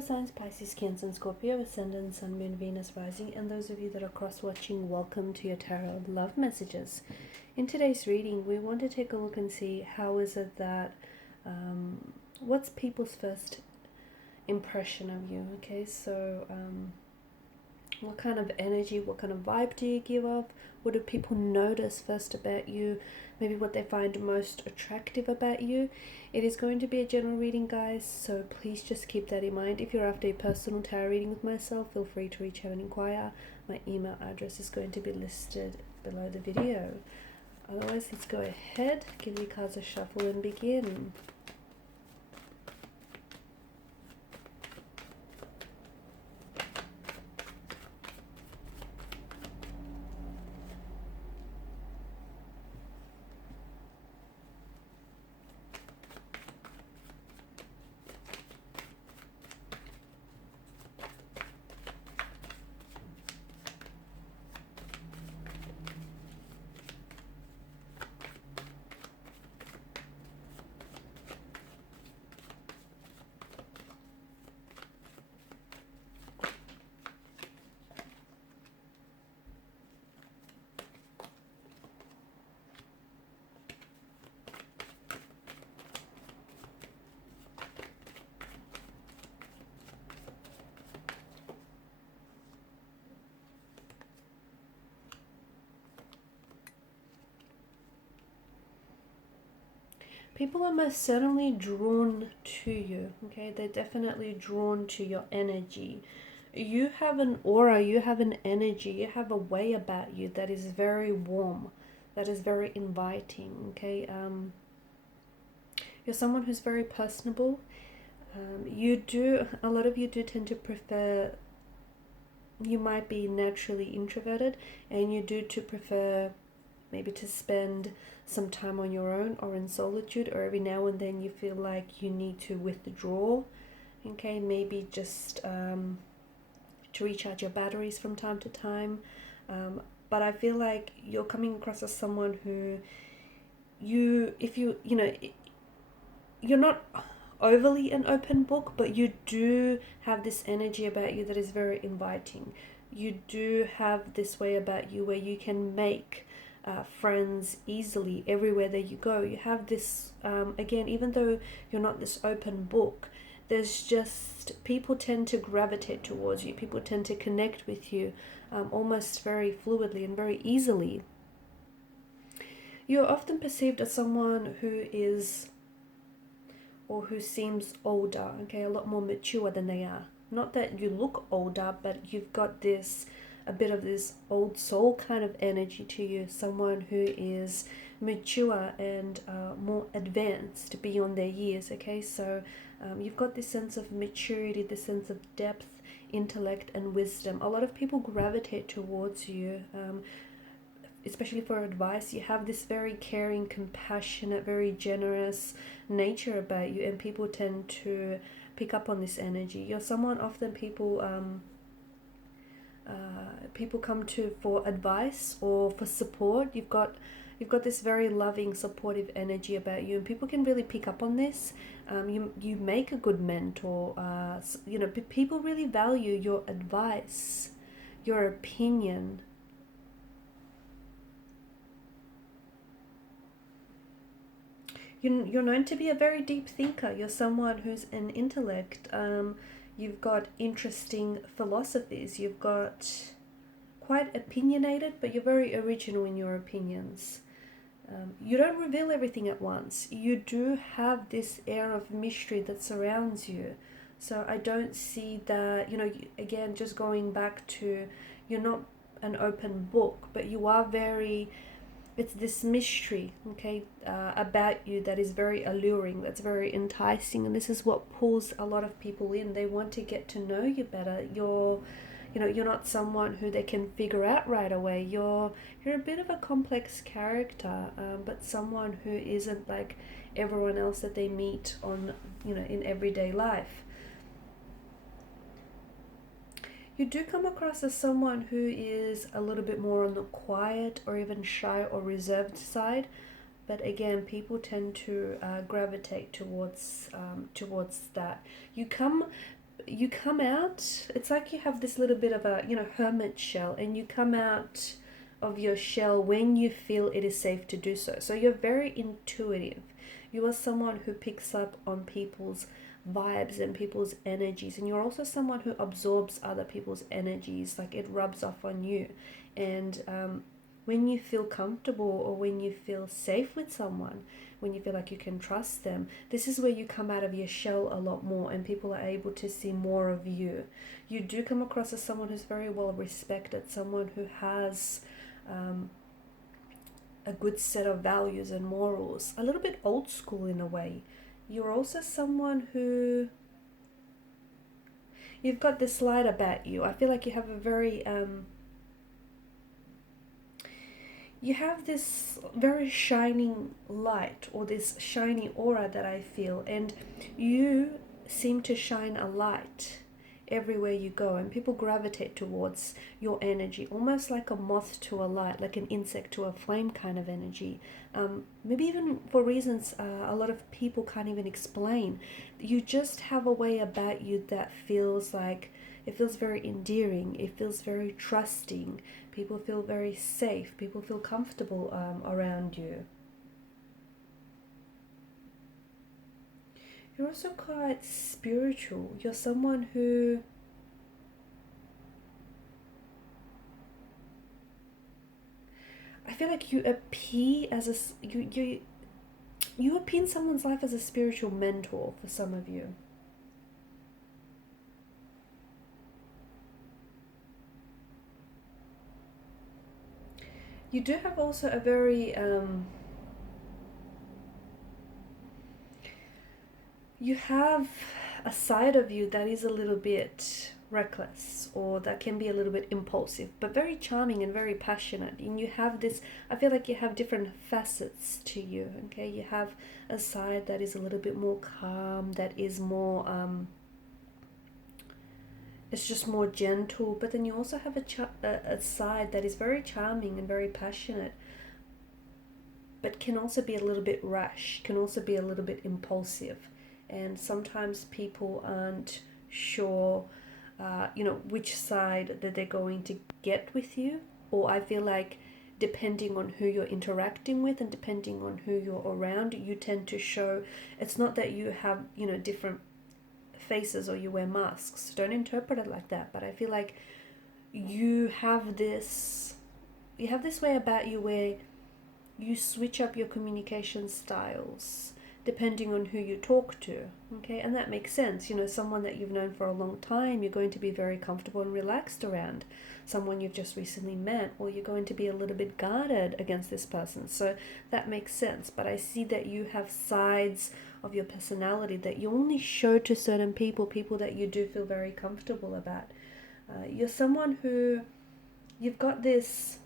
water signs, Pisces, Cancer, and Scorpio, Ascendant, Sun, Moon, Venus, Rising, and those of you that are cross-watching, welcome to your Tarot Love Messages. In today's reading, we want to take a look and see how is it that, what's people's first impression of you, okay? So, what kind of energy, what kind of vibe do you give off? What do people notice first about you? Maybe what they find most attractive about you. It is going to be a general reading, guys, so please just keep that in mind. If you're after a personal tarot reading with myself, feel free to reach out and inquire. My email address is going to be listed below the video. Otherwise, let's go ahead, give the cards a shuffle and begin. People are most certainly drawn to you, okay? They're definitely drawn to your energy. You have an aura, you have an energy, you have a way about you that is very warm, that is very inviting, okay? You're someone who's very personable. A lot of you do tend to prefer, you might be naturally introverted, and you do to prefer maybe to spend some time on your own or in solitude, or every now and then you feel like you need to withdraw, okay? Maybe just to recharge your batteries from time to time. But I feel like you're coming across as someone who you're not overly an open book, but you do have this energy about you that is very inviting. You do have this way about you where you can make friends easily everywhere that you go. You have this, again, even though you're not this open book, there's just, people tend to gravitate towards you. People tend to connect with you almost very fluidly and very easily. You're often perceived as someone who is, or who seems older, okay, a lot more mature than they are. Not that you look older, but you've got this, a bit of this old soul kind of energy to you, someone who is mature and more advanced beyond their years, okay? So you've got this sense of maturity, this sense of depth, intellect, and wisdom. A lot of people gravitate towards you, especially for advice. You have this very caring, compassionate, very generous nature about you, and people tend to pick up on this energy. You're someone often people come to for advice or for support. You've got this very loving, supportive energy about you, and people can really pick up on this. You make a good mentor. People really value your advice, your opinion. You're known to be a very deep thinker. You're someone who's an intellect. You've got interesting philosophies. You've got quite opinionated, but you're very original in your opinions. You don't reveal everything at once. You do have this air of mystery that surrounds you. So I don't see that, again, just going back to, you're not an open book, but you are very, it's this mystery, okay, about you that is very alluring, that's very enticing, and this is what pulls a lot of people in. They want to get to know you better. You're not someone who they can figure out right away. You're a bit of a complex character, but someone who isn't like everyone else that they meet on, in everyday life. You do come across as someone who is a little bit more on the quiet or even shy or reserved side, but again, people tend to gravitate towards that. You come you come out, it's like you have this little bit of a, hermit shell, and you come out of your shell when you feel it is safe to do so. So you're very intuitive. You are someone who picks up on people's vibes and people's energies, and you're also someone who absorbs other people's energies, like it rubs off on you. And when you feel comfortable, or when you feel safe with someone, when you feel like you can trust them, this is where you come out of your shell a lot more, and people are able to see more of you. You do come across as someone who's very well respected, someone who has a good set of values and morals, a little bit old school in a way. You're also someone who, you've got this light about you. I feel like you have a very you have this very shining light, or this shiny aura that I feel, and you seem to shine a light everywhere you go, and people gravitate towards your energy, almost like a moth to a light, like an insect to a flame kind of energy. Maybe even for reasons a lot of people can't even explain. You just have a way about you that feels like, it feels very endearing, it feels very trusting, people feel very safe, people feel comfortable around you. You're also quite spiritual. You're someone who I feel like you appear as a you appear in someone's life as a spiritual mentor for some of you. You do have also a very you have a side of you that is a little bit reckless, or that can be a little bit impulsive, but very charming and very passionate. And you have this, I feel like you have different facets to you. Okay, you have a side that is a little bit more calm, that is more it's just more gentle, but then you also have a side that is very charming and very passionate, but can also be a little bit rash, can also be a little bit impulsive. And sometimes people aren't sure, which side that they're going to get with you. Or I feel like depending on who you're interacting with and depending on who you're around, you tend to show, it's not that you have, different faces or you wear masks. Don't interpret it like that. But I feel like you have this way about you where you switch up your communication styles depending on who you talk to. Okay, and that makes sense. Someone that you've known for a long time, you're going to be very comfortable and relaxed around. Someone you've just recently met, or you're going to be a little bit guarded against this person. So that makes sense. But I see that you have sides of your personality that you only show to certain people that you do feel very comfortable about. You're someone who, you've got this,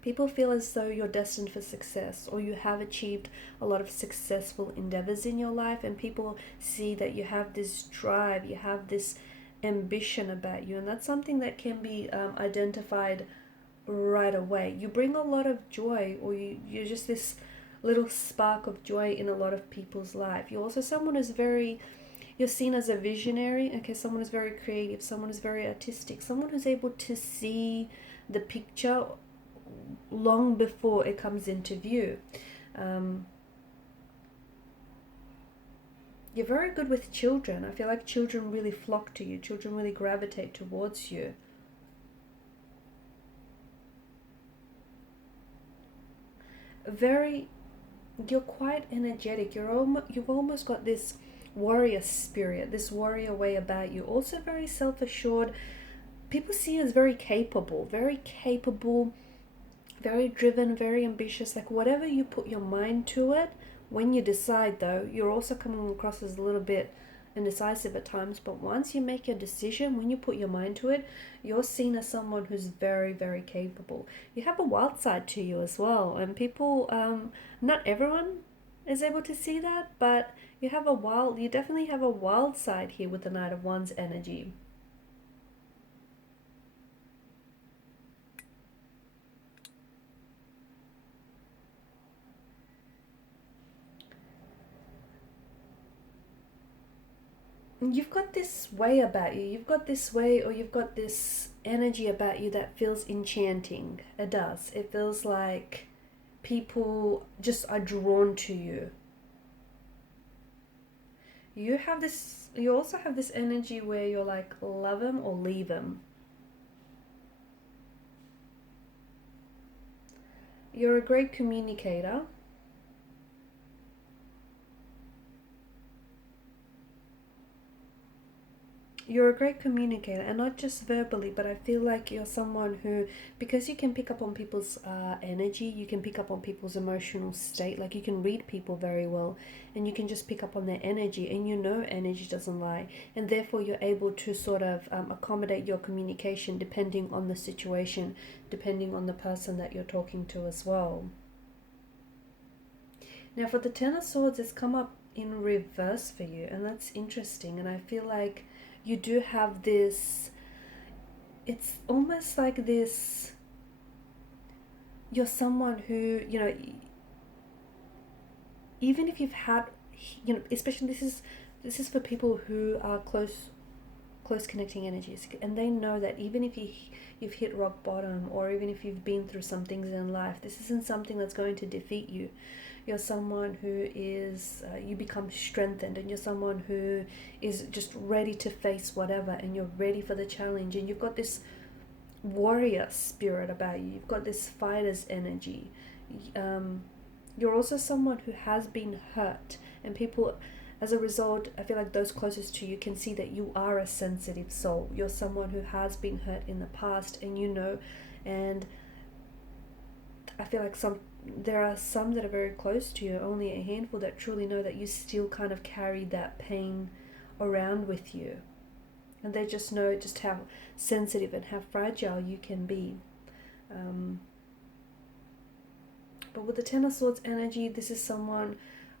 people feel as though you're destined for success, or you have achieved a lot of successful endeavors in your life, and people see that you have this drive, you have this ambition about you, and that's something that can be identified right away. You bring a lot of joy, or you're just this little spark of joy in a lot of people's life. You're also someone who's you're seen as a visionary. Okay, someone who's very creative, someone who's very artistic, someone who's able to see the picture long before it comes into view. You're very good with children. I feel like children really flock to you. Children really gravitate towards you. You're quite energetic. You've almost got this warrior spirit, this warrior way about you. Also very self-assured. People see you as very capable, very driven, very ambitious. Like whatever you put your mind to it, when you decide though, you're also coming across as a little bit indecisive at times, but once you make your decision, when you put your mind to it, you're seen as someone who's very, very capable. You have a wild side to you as well, and people, not everyone is able to see that, but you definitely have a wild side here with the Knight of Wands energy. you've got this way about you. You've got this way, or you've got this energy about you that feels enchanting. It does. It feels like people just are drawn to you. You also have this energy where you're like, love him or leave him. You're a great communicator. You're a great communicator, and not just verbally, but I feel like you're someone who, because you can pick up on people's energy, you can pick up on people's emotional state, like you can read people very well, and you can just pick up on their energy, and you know energy doesn't lie, and therefore you're able to sort of accommodate your communication depending on the situation, depending on the person that you're talking to as well. Now for the Ten of Swords, it's come up in reverse for you, and that's interesting, and I feel like you do have this, it's almost like this, you're someone who, you know, even if you've had, you know, especially this is for people who are close connecting energies, and they know that even if you've hit rock bottom, or even if you've been through some things in life, this isn't something that's going to defeat you. You're someone who is, you become strengthened, and you're someone who is just ready to face whatever, and you're ready for the challenge, and you've got this warrior spirit about you. You've got this fighter's energy. You're also someone who has been hurt, and people, as a result, I feel like those closest to you can see that you are a sensitive soul. You're someone who has been hurt in the past, and you know, and I feel like there are some that are very close to you, only a handful that truly know that you still kind of carry that pain around with you. And they just know just how sensitive and how fragile you can be. But with the Ten of Swords energy, this is someone,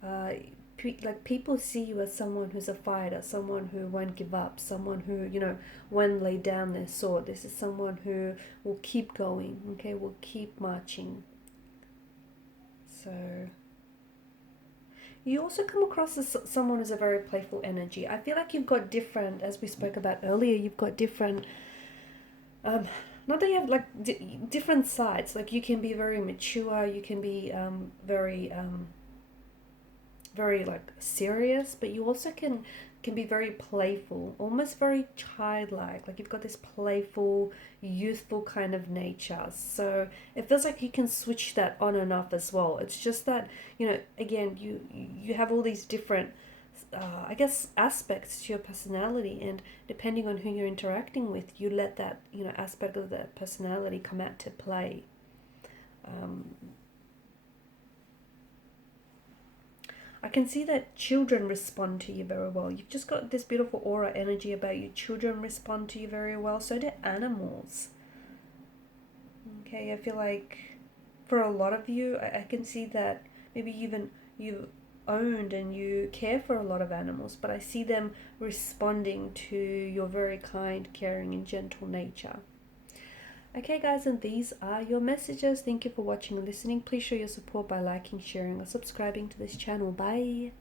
like people see you as someone who's a fighter, someone who won't give up, someone who, you know, won't lay down their sword. This is someone who will keep going, okay, will keep marching. So you also come across as someone who's a very playful energy. I feel like you've got different, as we spoke about earlier, you've got different, not that you have like different sides. Like you can be very mature, you can be very like serious, but you also can be very playful, almost very childlike. Like you've got this playful, youthful kind of nature. So it feels like you can switch that on and off as well. It's just that, you know, again, you have all these different I guess aspects to your personality, and depending on who you're interacting with, you let that, you know, aspect of that personality come out to play. I can see that children respond to you very well. You've just got this beautiful aura energy about you. Children respond to you very well. So do animals. Okay, I feel like for a lot of you, I can see that maybe even you owned and you care for a lot of animals, but I see them responding to your very kind, caring, and gentle nature. Okay guys, and these are your messages. Thank you for watching and listening. Please show your support by liking, sharing, or subscribing to this channel. Bye.